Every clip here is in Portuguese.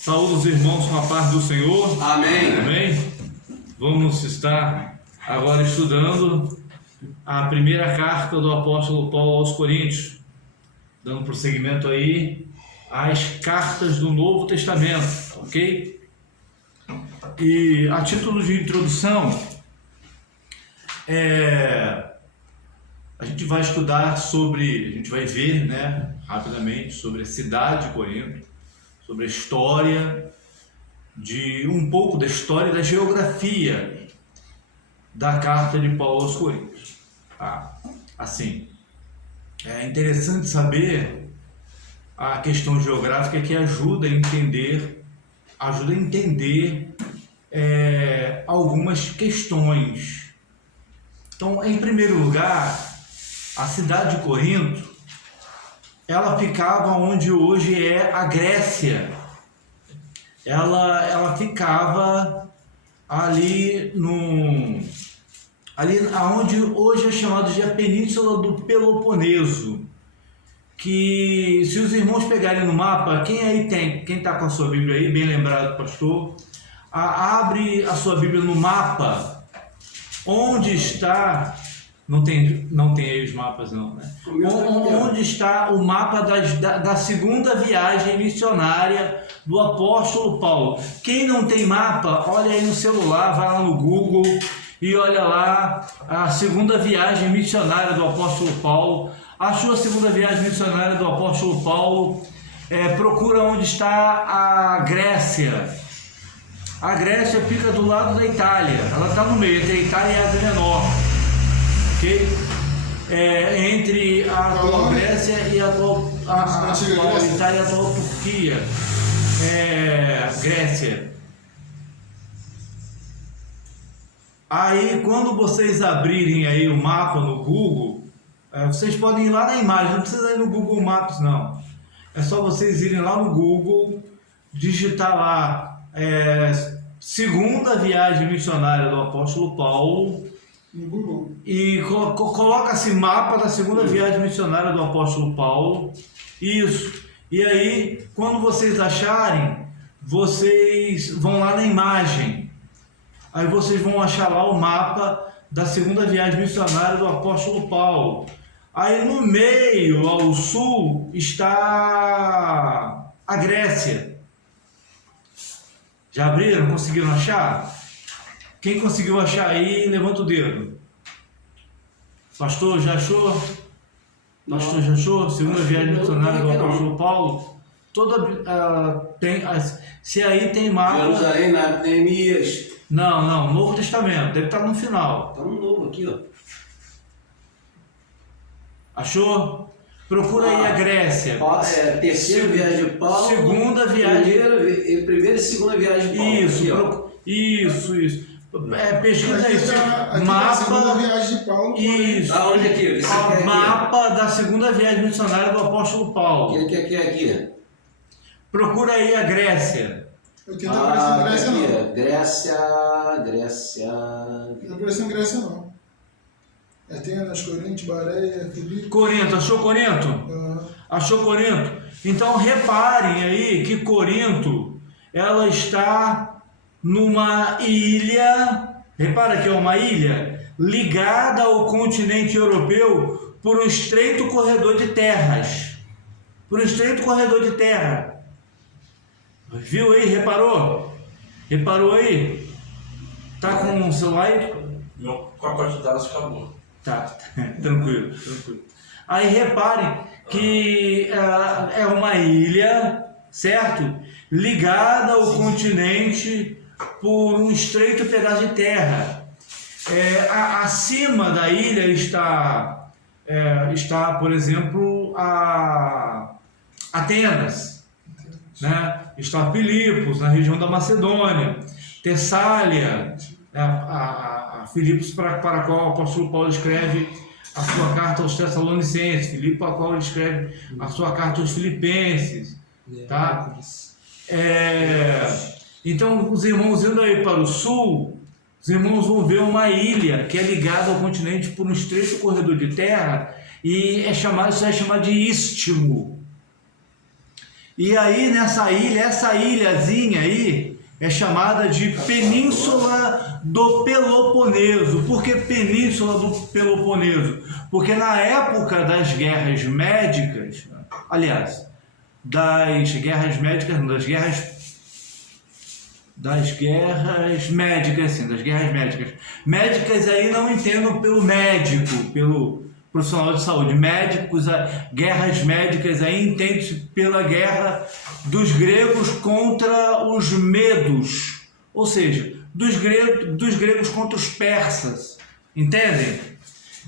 Saúde os irmãos com a paz do Senhor. Amém. Amém. Vamos estar agora estudando a primeira carta do apóstolo Paulo aos Coríntios, dando prosseguimento aí às cartas do Novo Testamento, ok? E a título de introdução, a gente vai estudar sobre, a gente vai ver, rapidamente sobre a cidade de Corinto, sobre a história, um pouco da história e da geografia da carta de Paulo aos Coríntios. Assim, é interessante saber a questão geográfica que ajuda a entender algumas questões. Então, em primeiro lugar, a cidade de Corinto, ela ficava onde hoje é a Grécia. Ela ficava ali aonde hoje é chamado de a Península do Peloponeso, que se os irmãos pegarem no mapa, quem está com a sua Bíblia aí, bem lembrado, pastor, abre a sua Bíblia no mapa, onde está, não tem aí os mapas não, né? Onde está o mapa da segunda viagem missionária do apóstolo Paulo. Quem não tem mapa, olha aí no celular, vai lá no Google e olha lá a segunda viagem missionária do apóstolo Paulo. Achou a segunda viagem missionária do apóstolo Paulo, procura onde está a Grécia. A Grécia fica do lado da Itália, ela está no meio, entre a Itália e a Ásia Menor, ok? Entre a atual Grécia e a atual Itália e a atual Turquia, Grécia. Aí, quando vocês abrirem aí o mapa no Google, vocês podem ir lá na imagem, não precisa ir no Google Maps não. É só vocês irem lá no Google, digitar lá segunda viagem missionária do apóstolo Paulo no Google e coloca assim mapa da segunda viagem missionária do apóstolo Paulo. Isso. E aí, quando vocês acharem, vocês vão lá na imagem. Aí vocês vão achar lá o mapa da segunda viagem missionária do apóstolo Paulo. Aí no meio, ao sul, está a Grécia. Já abriram? Conseguiram achar? Quem conseguiu achar aí, levanta o dedo. Pastor, já achou? Pastor, já achou? Segunda viagem missionária do apóstolo Paulo. Se aí tem mapa... Jerusalém, Neemias. Não, Novo Testamento, deve estar no final. Está no Novo aqui, ó. Achou? Procura aí a Grécia. Terceira viagem de Paulo. Segunda viagem. Primeira e segunda viagem de Paulo. Isso. Pesquisa aí. Mapa. Segunda viagem de Paulo. Isso. Onde aqui? Mapa da segunda viagem missionária do apóstolo Paulo. O que é aqui? Procura aí a Grécia. Aqui não está aparecendo Grécia, não. Grécia. Não aparece em Grécia, não. Atenas, Corinto, Bareia, Filipe. Corinto, achou Corinto? Achou Corinto? Então reparem aí que Corinto, ela está numa ilha, repara que é uma ilha, ligada ao continente europeu por um estreito corredor de terras. Por um estreito corredor de terra. Viu aí? Reparou? Reparou aí? Tá com o celular aí? Meu pacote de dados acabou. Tá, tranquilo. Aí reparem que é uma ilha, certo? Ligada ao continente por um estreito pedaço de terra. Acima da ilha está, por exemplo, Atenas, né? Está Filipos, na região da Macedônia, Tessália, a Filipos para a qual o apóstolo Paulo escreve a sua carta aos Tessalonicenses, Filipos para a qual ele escreve a sua carta aos Filipenses, tá? Então, os irmãos indo aí para o sul, os irmãos vão ver uma ilha que é ligada ao continente por um estreito corredor de terra e isso é chamado de istmo. E aí nessa ilha, essa ilhazinha aí é chamada de Península do Peloponeso. Por que Península do Peloponeso? Porque na época das guerras médicas, aliás, das guerras médicas, não, das guerras médicas, sim, das guerras médicas. Médicas aí não entendo pelo médico, pelo profissional de saúde. Médicos, guerras médicas aí entende-se pela guerra dos gregos contra os medos, ou seja, dos gregos contra os persas, entendem?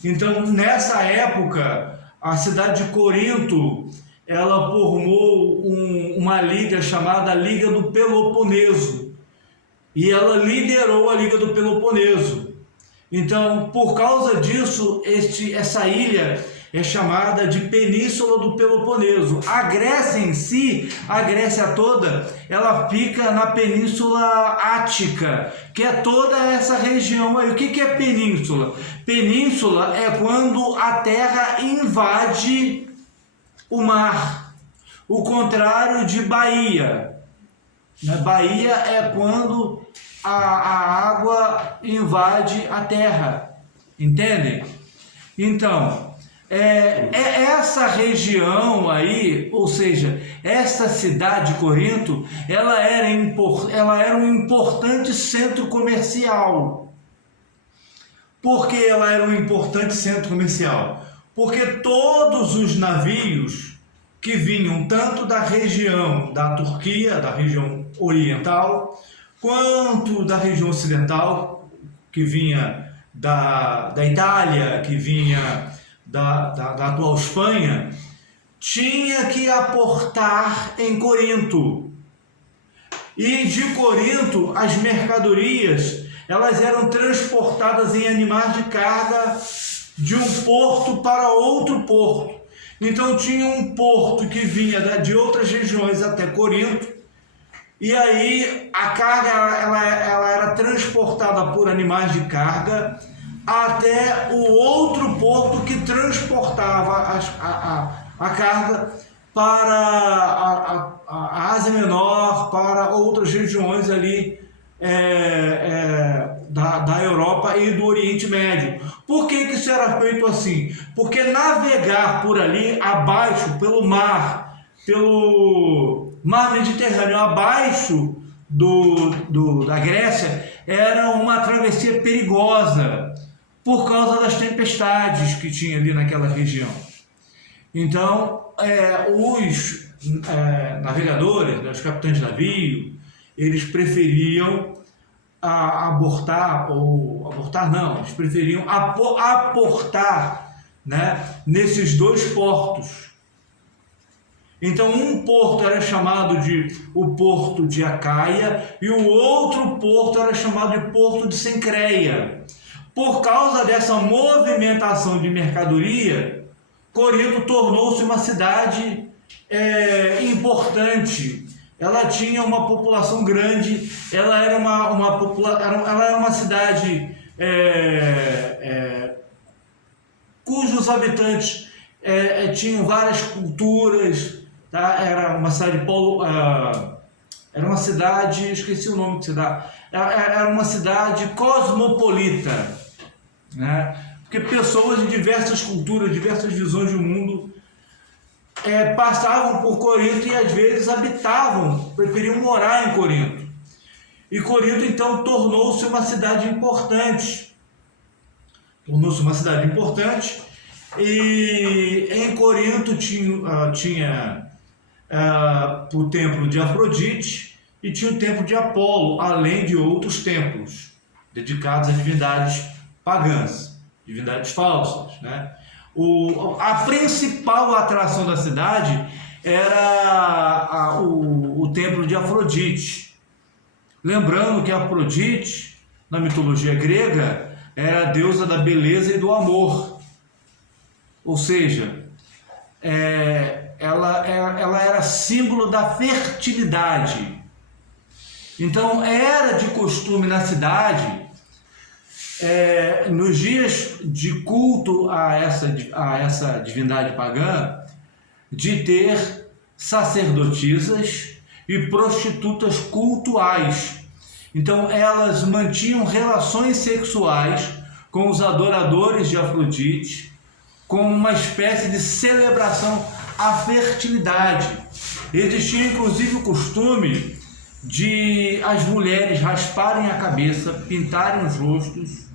Então, nessa época, a cidade de Corinto, ela formou uma liga chamada Liga do Peloponeso, e ela liderou a Liga do Peloponeso. Então, por causa disso, essa ilha é chamada de Península do Peloponeso. A Grécia em si, a Grécia toda, ela fica na Península Ática, que é toda essa região aí. O que é península? Península é quando a terra invade o mar. O contrário de baía. Baía é quando a água invade a terra, entendem? Então, essa região aí, ou seja, essa cidade de Corinto, ela era um importante centro comercial. Por que ela era um importante centro comercial? Porque todos os navios que vinham tanto da região da Turquia, da região oriental, quanto da região ocidental, que vinha da Itália, que vinha da atual Espanha, tinha que aportar em Corinto. E de Corinto, as mercadorias, elas eram transportadas em animais de carga de um porto para outro porto. Então tinha um porto que vinha de outras regiões até Corinto, e aí a carga ela era transportada por animais de carga até o outro porto que transportava a carga para a Ásia Menor, para outras regiões ali da Europa e do Oriente Médio. Por que isso era feito assim? Porque navegar por ali abaixo, pelo mar Mediterrâneo, abaixo da Grécia, era uma travessia perigosa por causa das tempestades que tinha ali naquela região. Então, os navegadores, os capitães de navio, eles preferiam eles preferiam aportar, né, nesses dois portos. Então, um porto era chamado de o Porto de Acaia e o outro porto era chamado de Porto de Cencreia. Por causa dessa movimentação de mercadoria, Corinto tornou-se uma cidade importante. Ela tinha uma população grande, ela era uma cidade cujos habitantes tinham várias culturas. Tá? Era uma cidade, esqueci o nome que se dá, era uma cidade cosmopolita, né? Porque pessoas de diversas culturas, diversas visões do mundo passavam por Corinto e às vezes preferiam morar em Corinto. E Corinto então tornou-se uma cidade importante. E em Corinto tinha o templo de Afrodite e tinha o templo de Apolo, além de outros templos dedicados a divindades pagãs, divindades falsas, né? A principal atração da cidade era o templo de Afrodite. Lembrando que Afrodite, na mitologia grega, era a deusa da beleza e do amor. Ou seja, ela era símbolo da fertilidade. Então, era de costume na cidade, nos dias de culto a essa divindade pagã, de ter sacerdotisas e prostitutas cultuais. Então elas mantinham relações sexuais com os adoradores de Afrodite, como uma espécie de celebração à fertilidade. Existia inclusive o costume de as mulheres rasparem a cabeça, pintarem os rostos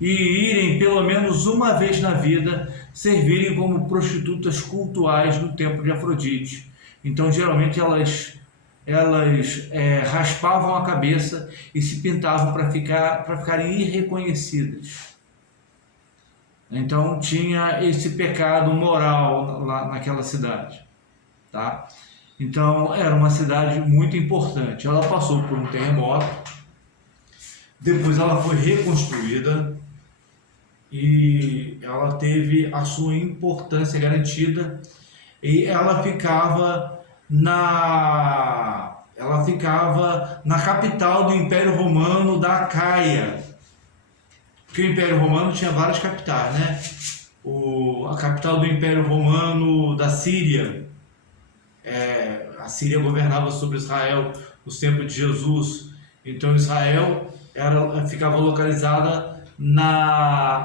e irem pelo menos uma vez na vida servirem como prostitutas cultuais no templo de Afrodite. Então geralmente elas raspavam a cabeça e se pintavam para ficarem irreconhecidas. Então tinha esse pecado moral lá naquela cidade, tá? Então era uma cidade muito importante. Ela passou por um terremoto, depois ela foi reconstruída e ela teve a sua importância garantida, e ela ficava na capital do Império Romano da Acaia, porque o Império Romano tinha várias capitais, né? A capital do Império Romano da Síria, a Síria governava sobre Israel nos tempos de Jesus. Então Israel ficava localizada na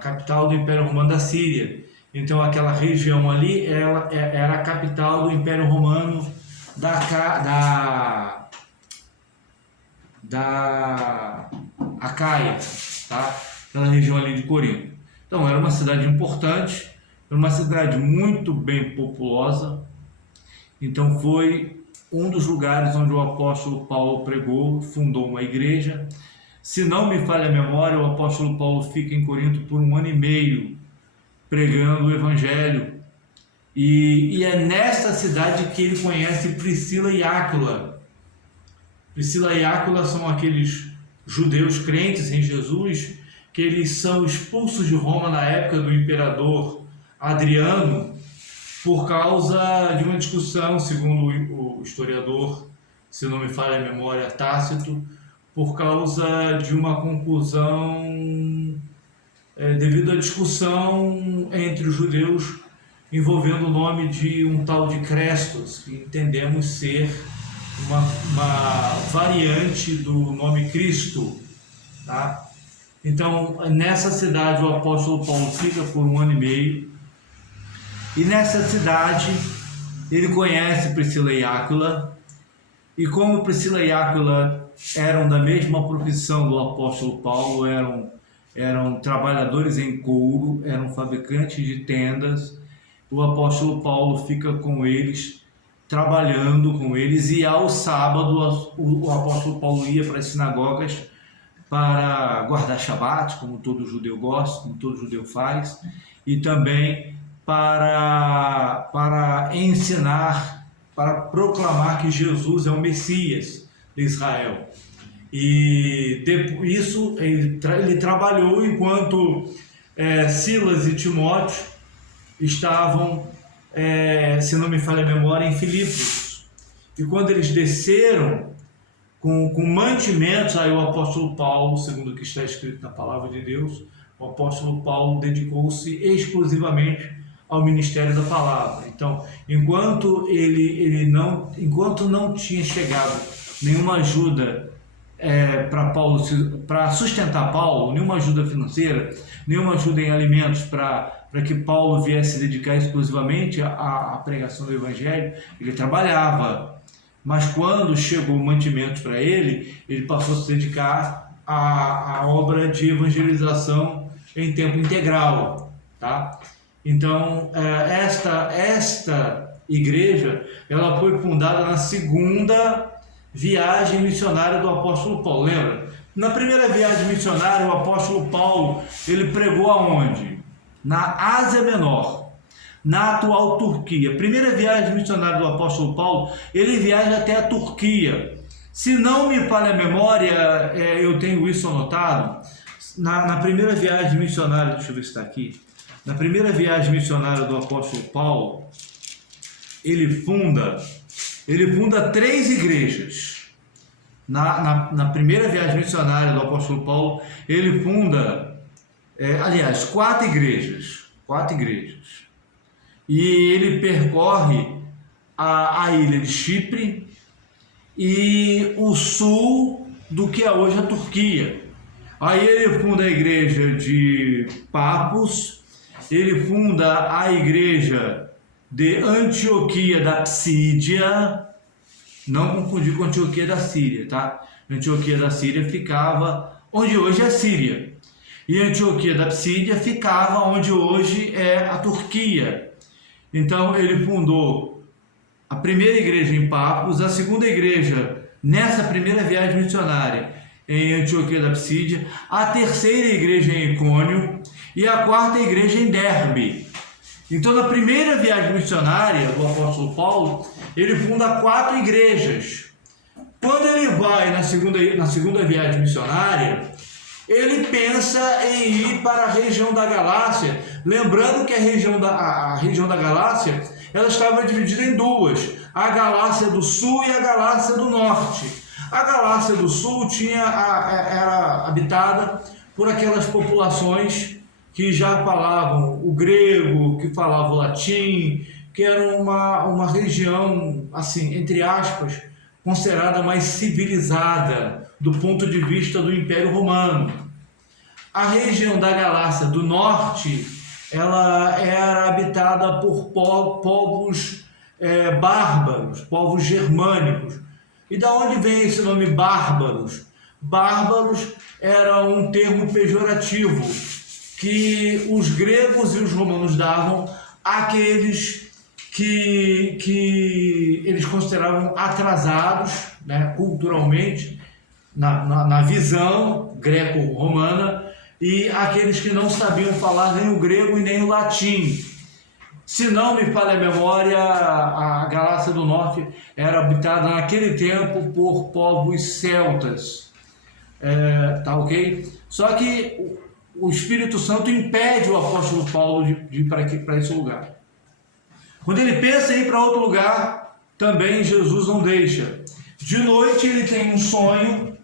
capital do Império Romano da Síria. Então aquela região ali era a capital do Império Romano da Acaia, tá? Aquela região ali de Corinto. Então era uma cidade importante, era uma cidade muito bem populosa. Então foi um dos lugares onde o apóstolo Paulo pregou, fundou uma igreja. Se não me falha a memória, o apóstolo Paulo fica em Corinto por 1 ano e meio pregando o evangelho, e é nesta cidade que ele conhece Priscila e Áquila. Priscila e Áquila são aqueles judeus crentes em Jesus que eles são expulsos de Roma na época do imperador Adriano por causa de uma discussão, segundo o historiador, se não me falha a memória, Tácito, por causa de uma conclusão devido à discussão entre os judeus envolvendo o nome de um tal de Crestos, que entendemos ser uma variante do nome Cristo, tá? Então, nessa cidade o apóstolo Paulo fica por 1 ano e meio, e nessa cidade ele conhece Priscila e Áquila, e como Priscila e Áquila eram da mesma profissão do apóstolo Paulo, eram trabalhadores em couro, eram fabricantes de tendas, o apóstolo Paulo fica com eles, trabalhando com eles, e ao sábado o apóstolo Paulo ia para as sinagogas para guardar Shabat, como todo judeu gosta, como todo judeu faz, e também para ensinar, para proclamar que Jesus é o Messias de Israel. E isso ele trabalhou enquanto Silas e Timóteo estavam, se não me falha a memória, em Filipos. E quando eles desceram com mantimentos, aí o apóstolo Paulo, segundo o que está escrito na palavra de Deus, o apóstolo Paulo dedicou-se exclusivamente ao ministério da palavra. Então, enquanto não tinha chegado nenhuma ajuda para sustentar Paulo, nenhuma ajuda financeira, nenhuma ajuda em alimentos para que Paulo viesse se dedicar exclusivamente à pregação do evangelho, ele trabalhava. Mas quando chegou mantimentos para ele passou a se dedicar à obra de evangelização em tempo integral, tá? Então, esta igreja, ela foi fundada na segunda viagem missionária do apóstolo Paulo. Lembra? Na primeira viagem missionária, o apóstolo Paulo, ele pregou aonde? Na Ásia Menor, na atual Turquia. Primeira viagem missionária do apóstolo Paulo, ele viaja até a Turquia. Se não me falha a memória, eu tenho isso anotado, na primeira viagem missionária, deixa eu ver se está aqui, na primeira viagem missionária do apóstolo Paulo, ele funda 3 igrejas. Na primeira viagem missionária do apóstolo Paulo, ele funda, 4 igrejas. e ele percorre a ilha de Chipre e o sul do que é hoje a Turquia. Aí ele funda a igreja de Papos, ele funda a igreja de Antioquia da Psídia, não confundir com Antioquia da Síria, tá? Antioquia da Síria ficava onde hoje é Síria, e Antioquia da Psídia ficava onde hoje é a Turquia. Então ele fundou a primeira igreja em Papos, a segunda igreja nessa primeira viagem missionária em Antioquia da Psídia, a terceira igreja em Icônio e a quarta igreja em Derbe. Então, na primeira viagem missionária do apóstolo Paulo, ele funda 4 igrejas. Quando ele vai na segunda viagem missionária, ele pensa em ir para a região da Galácia, lembrando que a região da Galácia ela estava dividida em duas, a Galácia do Sul e a Galácia do Norte. A Galácia do Sul era habitada por aquelas populações que já falavam o grego, que falavam o latim, que era uma região, assim, entre aspas, considerada mais civilizada do ponto de vista do Império Romano. A região da Galácia do Norte, ela era habitada por povos bárbaros, povos germânicos. E da onde vem esse nome bárbaros? Bárbaros era um termo pejorativo que os gregos e os romanos davam àqueles que eles consideravam atrasados, né, culturalmente, na visão greco-romana, e aqueles que não sabiam falar nem o grego e nem o latim. Se não me falha a memória, a Galácia do Norte era habitada naquele tempo por povos celtas, tá ok? Só que o Espírito Santo impede o apóstolo Paulo de ir para esse lugar. Quando ele pensa em ir para outro lugar, também Jesus não deixa. De noite ele tem um sonho,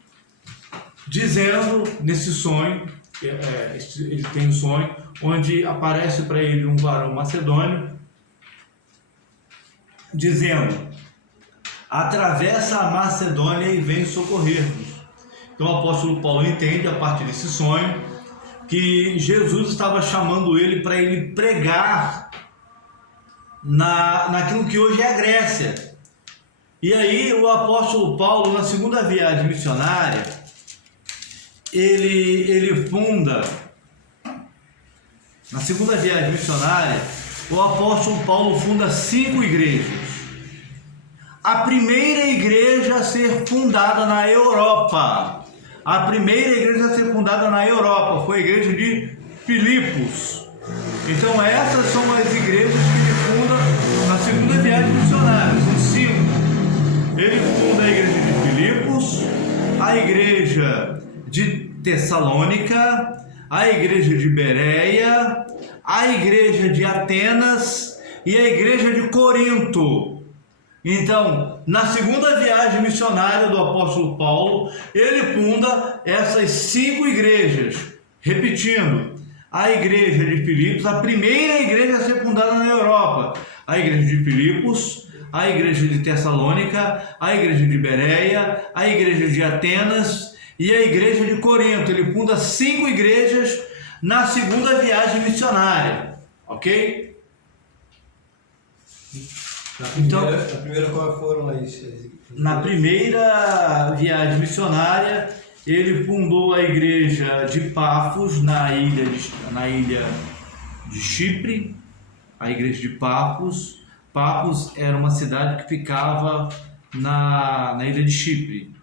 dizendo, nesse sonho, ele tem um sonho, onde aparece para ele um varão macedônio, dizendo: atravessa a Macedônia e vem socorrer-nos. Então o apóstolo Paulo entende, a partir desse sonho, que Jesus estava chamando ele para ele pregar naquilo que hoje é a Grécia. E aí o apóstolo Paulo, na segunda viagem missionária, ele funda, na segunda viagem missionária, o apóstolo Paulo funda 5 igrejas. A primeira igreja a ser fundada na Europa, foi a igreja de Filipos. Então essas são as igrejas que ele funda na segunda viagem missionária, são 5. Ele funda a igreja de Filipos, a igreja de Tessalônica, a igreja de Bereia, a igreja de Atenas e a igreja de Corinto. Então, na segunda viagem missionária do apóstolo Paulo, ele funda essas 5 igrejas, repetindo: a igreja de Filipos, a primeira igreja a ser fundada na Europa, a igreja de Filipos, a igreja de Tessalônica, a igreja de Bereia, a igreja de Atenas e a igreja de Corinto. Ele funda 5 igrejas na segunda viagem missionária, ok? Na primeira qual foram as... Na primeira viagem missionária, ele fundou a igreja de Pafos, na ilha de Chipre, a igreja de Pafos. Pafos era uma cidade que ficava na ilha de Chipre.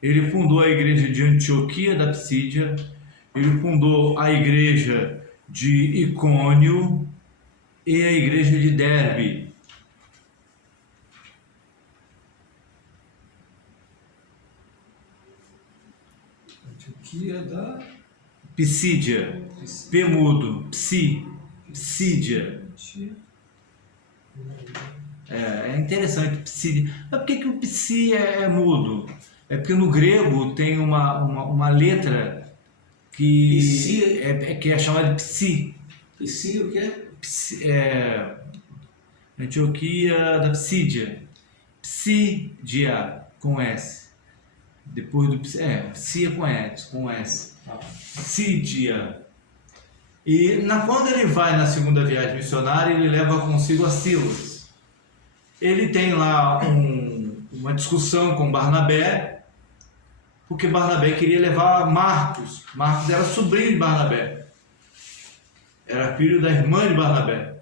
Ele fundou a igreja de Antioquia da Psídia, ele fundou a igreja de Icônio e a igreja de Derbe. Antioquia da Psídia, P mudo, Psídia. É interessante, Psídia. Mas por que o psi é mudo? É porque no grego tem uma letra que é chamada de psi. Psi o quê? Antioquia da Psídia. Psídia, com S. Depois do Psia com S, com S. Psídia. E quando ele vai na segunda viagem missionária, ele leva consigo a Silas. Ele tem lá uma discussão com Barnabé, porque Barnabé queria levar Marcos. Marcos era sobrinho de Barnabé. Era filho da irmã de Barnabé.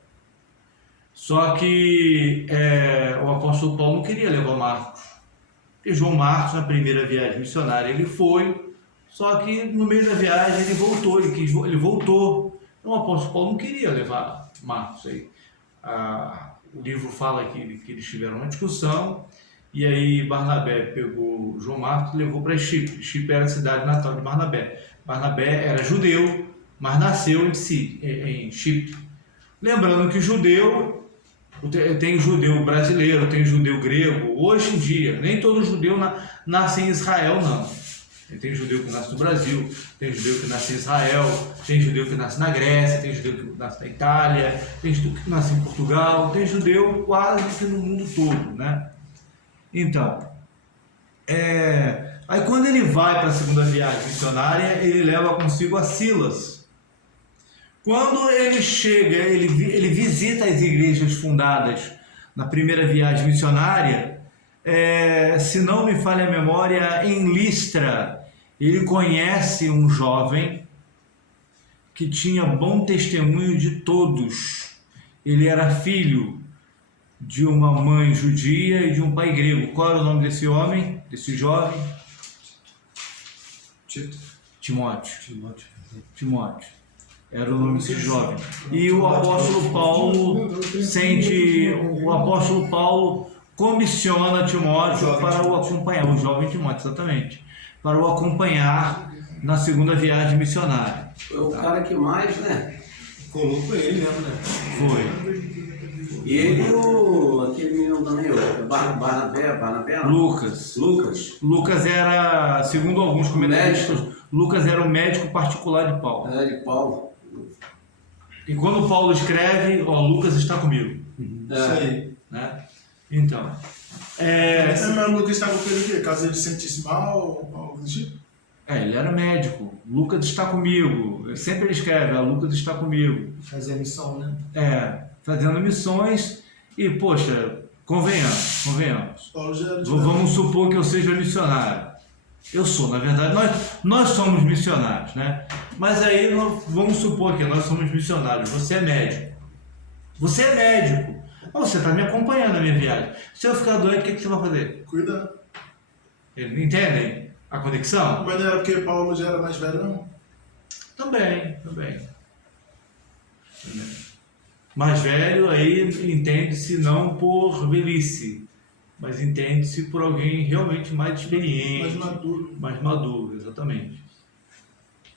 Só que o apóstolo Paulo não queria levar Marcos. Porque João Marcos, na primeira viagem missionária, ele foi, só que no meio da viagem ele voltou, ele voltou. Então o apóstolo Paulo não queria levar Marcos aí. O livro fala que eles tiveram uma discussão, e aí Barnabé pegou João Marcos e levou para Chipre. Chipre era a cidade natal de Barnabé. Barnabé era judeu, mas nasceu em Chipre. Lembrando que judeu, tem judeu brasileiro, tem judeu grego. Hoje em dia, nem todo judeu nasce em Israel, não. Tem judeu que nasce no Brasil, tem judeu que nasce em Israel, tem judeu que nasce na Grécia, tem judeu que nasce na Itália, tem judeu que nasce em Portugal, tem judeu quase que no mundo todo, né? Então, aí quando ele vai para a segunda viagem missionária, ele leva consigo a Silas. Quando ele chega, ele visita as igrejas fundadas na primeira viagem missionária, se não me falha a memória, em Listra, ele conhece um jovem que tinha bom testemunho de todos. Ele era filho de uma mãe judia e de um pai grego. Qual era o nome desse homem, desse jovem? Timóteo. Era o nome desse jovem. E o apóstolo Paulo comissiona Timóteo para o acompanhar, o jovem Timóteo, exatamente, para o acompanhar na segunda viagem missionária. Foi o cara que mais, né? Colocou ele mesmo, né? Foi. E ele e aquele menino também, Barnabé. Lucas era, segundo alguns comentaristas, Lucas era o médico particular de Paulo. De Paulo. E quando Paulo escreve, Lucas está comigo. Isso aí. Né? Então. Mas Lucas estava com ele o quê? Caso ele sentisse mal, algo do tipo? Ele era médico. Lucas está comigo. Sempre ele escreve, Lucas está comigo. Fazer a missão, né? Fazendo missões e, poxa, convenhamos. Paulo já era Vamos supor que eu seja missionário. Eu sou, na verdade, nós somos missionários, né? Mas aí vamos supor que nós somos missionários. Você é médico. Você está me acompanhando na minha viagem. Se eu ficar doente, o que você vai fazer? Cuida. Entendem a conexão? Mas não era porque Paulo já era mais velho, não? Também. Mais velho aí entende-se não por velhice, mas entende-se por alguém realmente mais experiente. Mais maduro, exatamente.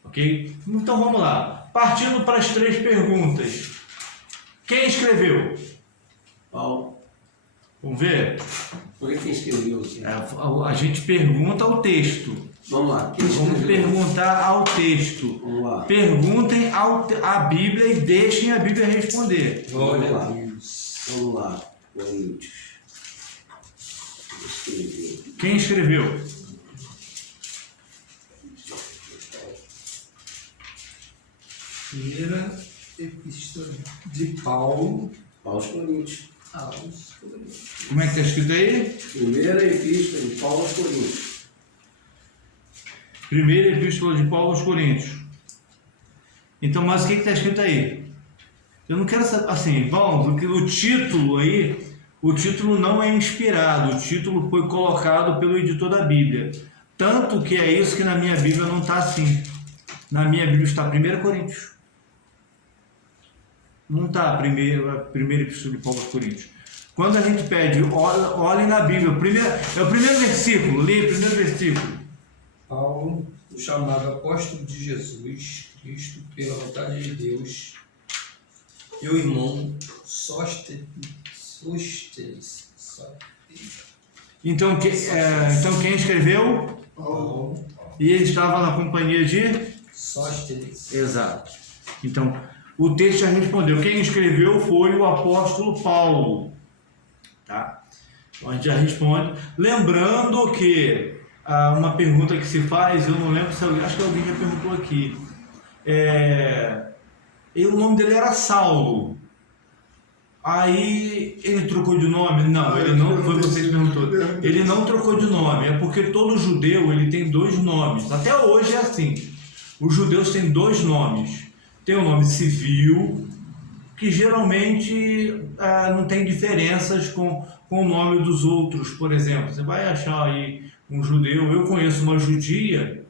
Ok? Então vamos lá. Partindo para as 3 perguntas. Quem escreveu? Paulo. Vamos ver? Por que quem escreveu aqui? A gente pergunta ao texto. Vamos lá. Vamos perguntar ao texto. Vamos lá. Perguntem a Bíblia e deixem a Bíblia responder. Vamos lá. Coríntios. Quem escreveu? Primeira epístola de Paulo aos Coríntios. Como é que está escrito aí? Primeira epístola de Paulo aos Coríntios. Primeira epístola de Paulo aos Coríntios. Então, mas o que está escrito aí? Eu não quero saber, assim, vamos, o título aí, o título não é inspirado, o título foi colocado pelo editor da Bíblia. Tanto que é isso que na minha Bíblia não está assim. Na minha Bíblia está 1 Coríntios. Não está a primeira epístola de Paulo aos Coríntios. Quando a gente pede, olhem na Bíblia, é o primeiro versículo, leia o primeiro versículo. Paulo, o chamado apóstolo de Jesus Cristo, pela vontade de Deus, e o irmão Sóstenes. Então quem escreveu? Paulo. E ele estava na companhia de? Sóstenes. Exato. Então, o texto já respondeu. Quem escreveu foi o apóstolo Paulo. Tá? Então a gente já responde. Lembrando que uma pergunta que se faz, eu não lembro se alguém, acho que alguém já perguntou aqui. E o nome dele era Saulo. Aí ele trocou de nome? Não, ele não, foi você que perguntou. Ele não trocou de nome, é porque todo judeu ele tem 2 nomes. Até hoje é assim. Os judeus têm 2 nomes. Tem o nome civil, que geralmente não tem diferenças com o nome dos outros. Por exemplo, você vai achar aí um judeu, eu conheço uma judia,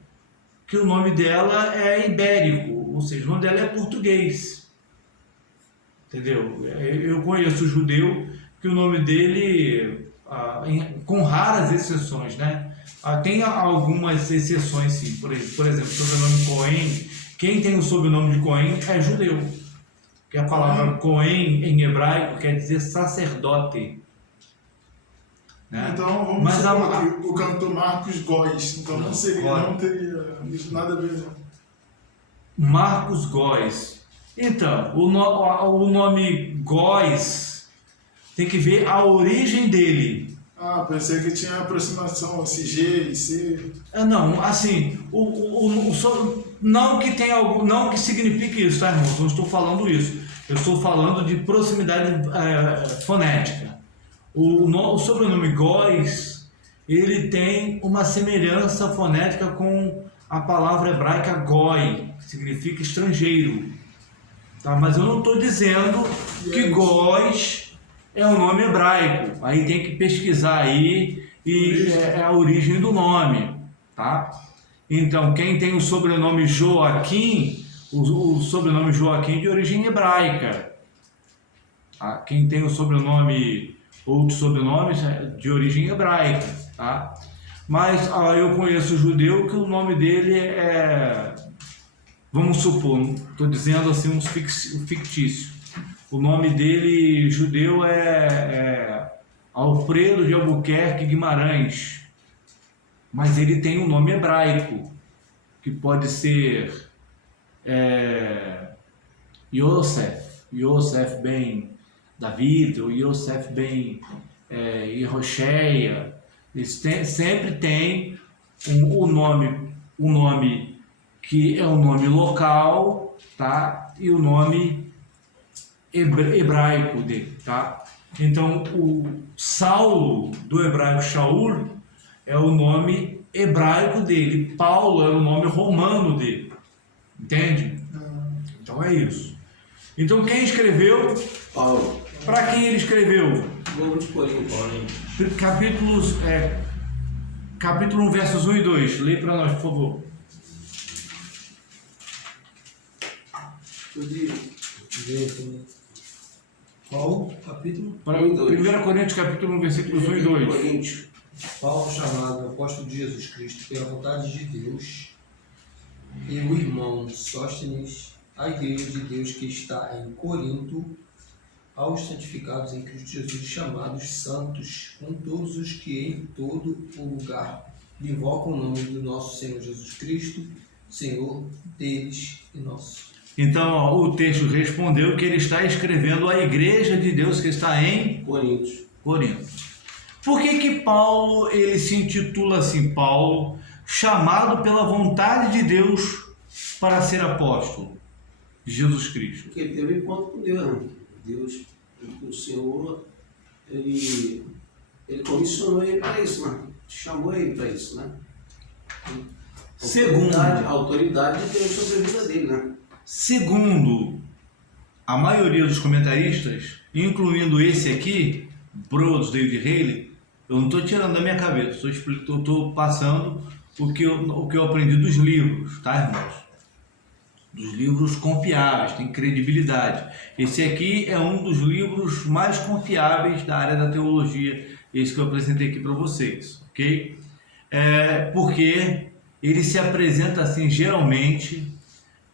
que o nome dela é ibérico, ou seja, o nome dela é português. Entendeu? Eu conheço judeu que o nome dele, com raras exceções, né? Tem algumas exceções, sim. Por exemplo, o sobrenome Cohen, quem tem o sobrenome de Cohen é judeu. Que a palavra Cohen em hebraico quer dizer sacerdote. Né? Então vamos supor que o cantor Marcos Góes, então não teria nada a ver, não. Marcos Góes. Então, o nome Góes tem que ver a origem dele. Pensei que tinha aproximação, assim, G e C. Não, assim, não que tenha algo, não que signifique isso, tá, irmãos? Não estou falando isso. Eu estou falando de proximidade fonética. O sobrenome Góes, ele tem uma semelhança fonética com a palavra hebraica Goi, que significa estrangeiro. Tá? Mas eu não estou dizendo que Góes é um nome hebraico. Aí tem que pesquisar aí e é a origem do nome. Tá? Então, quem tem o sobrenome Joaquim, o sobrenome Joaquim é de origem hebraica. Tá? Quem tem o sobrenome, outros sobrenomes, é de origem hebraica. Tá? Mas eu conheço judeu que o nome dele é... Vamos supor, estou dizendo assim um fictício. O nome dele, judeu, é Alfredo de Albuquerque Guimarães. Mas ele tem um nome hebraico, que pode ser Yosef ben David, ou Yosef ben Yehoshua. Sempre tem um nome que é o nome local, tá? E o nome hebraico dele, tá? Então, o Saulo, do hebraico Shaul, é o nome hebraico dele. Paulo é o nome romano dele. Entende? Então é isso. Então, quem escreveu? Paulo. Para quem ele escreveu? Globo de Coríntios. Capítulo 1, versos 1 e 2. Leia para nós, por favor. Qual capítulo? 1 Coríntios, capítulo 1, versículos 1 e 2. Paulo, chamado apóstolo de Jesus Cristo pela vontade de Deus, e o irmão Sóstenes, a igreja de Deus que está em Corinto, aos santificados em Cristo Jesus, chamados santos, com todos os que em todo o lugar invocam o nome do nosso Senhor Jesus Cristo, Senhor deles e nosso. Então, o texto respondeu que ele está escrevendo à igreja de Deus que está em Corinto. Por que Paulo ele se intitula assim, Paulo, chamado pela vontade de Deus para ser apóstolo de Jesus Cristo? Porque ele teve encontro com Deus, né? Deus, o Senhor, ele comissionou ele para isso, né? Chamou ele para isso, né? A autoridade de Deus sobre a vida dele, né? Segundo a maioria dos comentaristas, incluindo esse aqui, Brodus David Haley, eu não estou tirando da minha cabeça, estou passando o que eu aprendi dos livros, tá, irmãos? Dos livros confiáveis, tem credibilidade. Esse aqui é um dos livros mais confiáveis da área da teologia, esse que eu apresentei aqui para vocês, ok? Porque ele se apresenta assim, geralmente,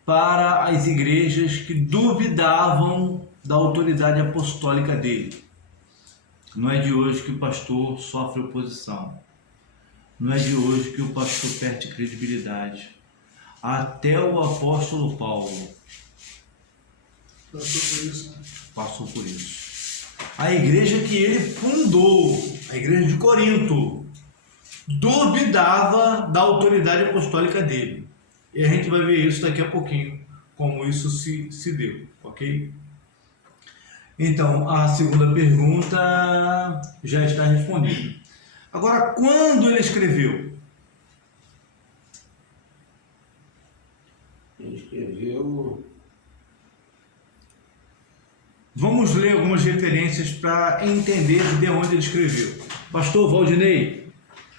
para as igrejas que duvidavam da autoridade apostólica dele. Não é de hoje que o pastor sofre oposição. Não é de hoje que o pastor perde credibilidade. Até o apóstolo Paulo, Passou por isso, né? Passou por isso. A igreja que ele fundou, a igreja de Corinto, duvidava da autoridade apostólica dele. E a gente vai ver isso daqui a pouquinho, como isso se deu, ok? Então, a segunda pergunta já está respondida. Agora, quando ele escreveu? Ele escreveu. Vamos ler algumas referências para entender de onde ele escreveu. Pastor Valdinei,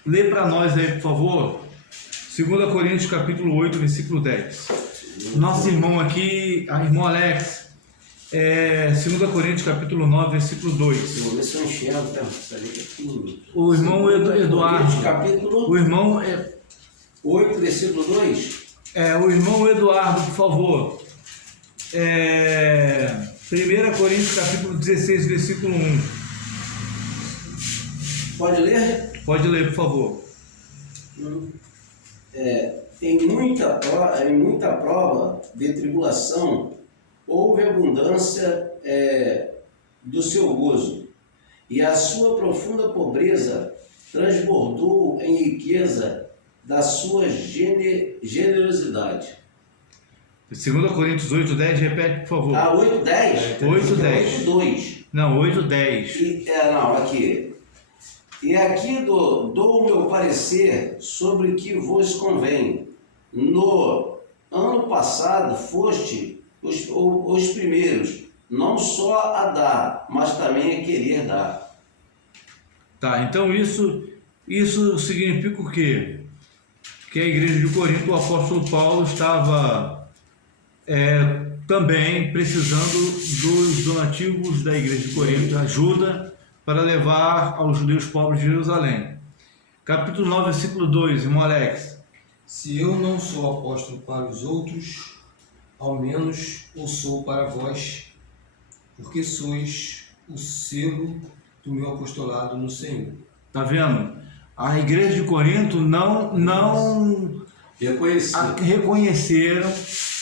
lê para nós aí, por favor, 2 Coríntios capítulo 8, versículo 10. Nosso irmão aqui, irmão Alex, 2 Coríntios capítulo 9, versículo 2. Vou ver se eu enxergo, tá? Sabe que é pequenininho. O irmão Eduardo, Capítulo o irmão 8, versículo 2. o irmão Eduardo, por favor. 1 Coríntios capítulo 16, versículo 1. Pode ler? Pode ler, por favor. Em muita prova de tribulação, houve abundância do seu gozo, e a sua profunda pobreza transbordou em riqueza da sua generosidade. 2 Coríntios 8, 10, repete, por favor. 8, 10? 8, 10. 8, 2. Não, 8, 10. Aqui. E aqui dou o meu parecer sobre o que vos convém. No ano passado foste os primeiros, não só a dar, mas também a querer dar. Tá, então isso significa o quê? Que a igreja de Corinto, o apóstolo Paulo estava também precisando dos donativos da igreja de Corinto, ajuda para levar aos judeus pobres de Jerusalém. Capítulo 9, versículo 2, irmão Alex. Se eu não sou apóstolo para os outros, ao menos o sou para vós, porque sois o selo do meu apostolado no Senhor. Tá vendo? A igreja de Corinto não reconheceram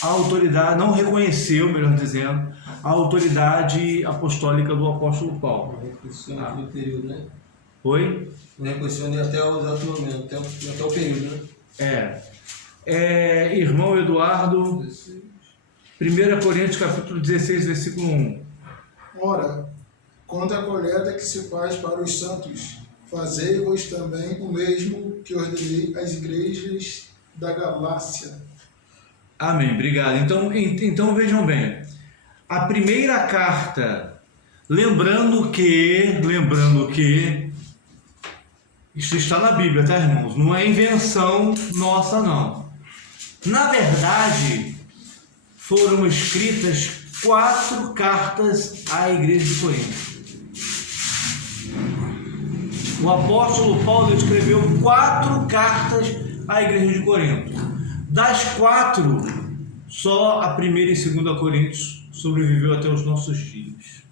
a autoridade, não reconheceu, melhor dizendo, a autoridade apostólica do apóstolo Paulo. Não reconheceu naquele período, né? Oi? Não reconheceu nem até o exato momento, até o período, né? Irmão Eduardo, 1 Coríntios capítulo 16, versículo 1. Ora, quanto à colheita que se faz para os santos, fazei-vos também o mesmo que ordenei às igrejas da Galácia. Amém, obrigado. Então vejam bem, a primeira carta, lembrando que isso está na Bíblia, tá, irmãos? Não é invenção nossa, não. Na verdade, foram escritas 4 cartas à igreja de Corinto. O apóstolo Paulo escreveu 4 cartas à igreja de Corinto. Das 4, só a 1ª e 2 Coríntios sobreviveu até os nossos dias.